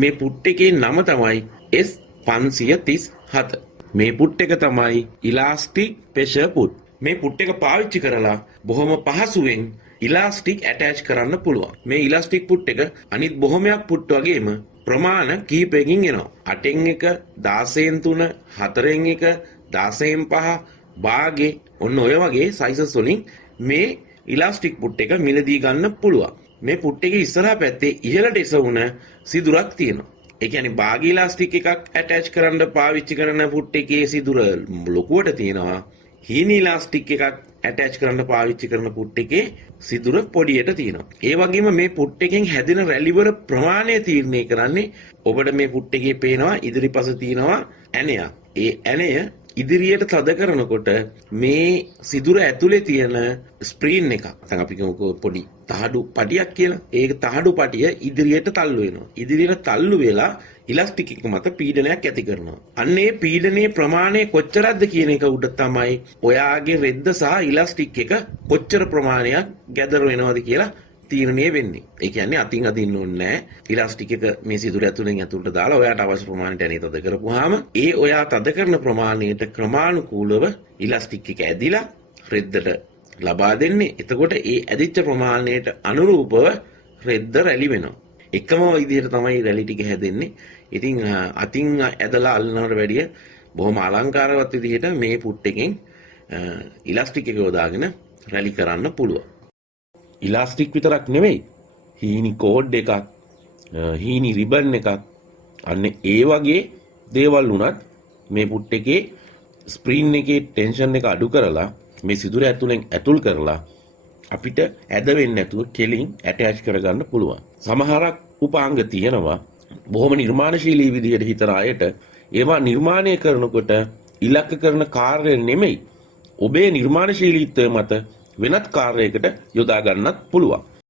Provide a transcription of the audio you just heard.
මේ පුට් එකේ නම තමයි S537. මේ පුට් එක තමයි ඉලාස්ටික් ප්‍රෙෂර් පුට්. මේ පුට් එක පාවිච්චි කරලා බොහොම පහසුවෙන් ඉලාස්ටික් ඇටච් කරන්න පුළුවන්. මේ ඉලාස්ටික් පුට් එක අනිත් බොහොමයක් පුට් වගේම ප්‍රමාණ කීපයකින් එනවා. 8න් 1, 16න් 3, 4න් 1, 16න් 5, භාගේ ඔන්න ඔය වගේ සයිසස් වලින් මේ ඉලාස්ටික් පුට් එක මිලදී ගන්න පුළුවන්. මේ පුට් එකේ ඉස්සරහා පැත්තේ ඉහළට එසවුන සිදුරක් තියෙනවා. ඒ කියන්නේ භාග ඉලාස්ටික් එකක් ඇටච් කරන්න පාවිච්චි කරන පුට් එකේ සිදුර ලොකුවට තියෙනවා. හීන ඉලාස්ටික් එකක් ඇටච් කරන්න පාවිච්චි කරන පුට් එකේ සිදුර පොඩියට තියෙනවා. ඒ වගේම මේ පුට් එකෙන් හැදෙන රැලිවල ප්‍රමාණය තීරණය කරන්නේ ඔබට මේ පුට් එකේ පේනවා ඉදිරිපස තියෙනවා ඇණයක්. ඒ ඇණය ඉදිරියට තද කරනකොට මේ සිදුර ඇතුලේ තියෙන ස්ප්‍රීන් එකක්. දැන් අපි කියමුකෝ පොඩි තහඩු පටියක් කියලා. ඒක තහඩු පටිය ඉදිරියට තල්ලු වෙනවා. ඉදිරියට තල්ලු වෙලා ඉලාස්ටික් එක මත පීඩනයක් ඇති කරනවා. අන්න ඒ පීඩනයේ ප්‍රමාණය කොච්චරක්ද කියන එක උඩ තමයි ඔයාගේ රෙද්ද සහ ඉලාස්ටික් එක කොච්චර ප්‍රමාණයක් ගැදර වෙනවද කියලා තීරණය වෙන්නේ. ඒ කියන්නේ අතින් අදින්න ඕනේ නැහැ. ඉලාස්ටික් එක මේ සිදුර ඇතුලෙන් ඇතුලට දාලා ඔයාට අවශ්‍ය ප්‍රමාණයට ඇනේ තද කරපුවාම ඒ ඔයා තද කරන ප්‍රමාණයට ක්‍රමානුකූලව ඉලාස්ටික් එක ඇදිලා රෙද්දට ලබා දෙන්නේ. එතකොට ඒ ඇදිච්ච ප්‍රමාණයට අනුරූපව රෙද්ද රැලි වෙනවා. එකම විදිහට තමයි රැලි ටික හැදෙන්නේ. ඉතින් අතින් ඇදලා අල්ලනවට වැඩිය බොහොම අලංකාරවත් විදිහට මේ පුට් එකෙන් ඉලාස්ටික් එක යොදාගෙන රැලි කරන්න පුළුවන්. ඉලාස්ටික් විතරක් නෙවෙයි, හීනි කෝඩ් එකක්, හීනි රිබන් එකක්, අන්න ඒ වගේ දේවල් උනත් මේ පුට් එකේ ස්ප්‍රීන් එකේ ටෙන්ෂන් එක අඩු කරලා මේ සිදුර ඇතුලෙන් ඇතුල් කරලා අපිට ඇද වෙන්නේ නැතුව කෙලින් ඇටච් කරගන්න පුළුවන්. සමහරක් උපාංග තියෙනවා බොහොම නිර්මාණශීලී විදිහට හිතන අයට ඒවා නිර්මාණය කරනකොට ඉලක්ක කරන කාර්ය නෙමෙයි ඔබේ නිර්මාණශීලීත්වය මත වෙනත් කාර්යයකට යොදා ගන්නත් පුළුවන්.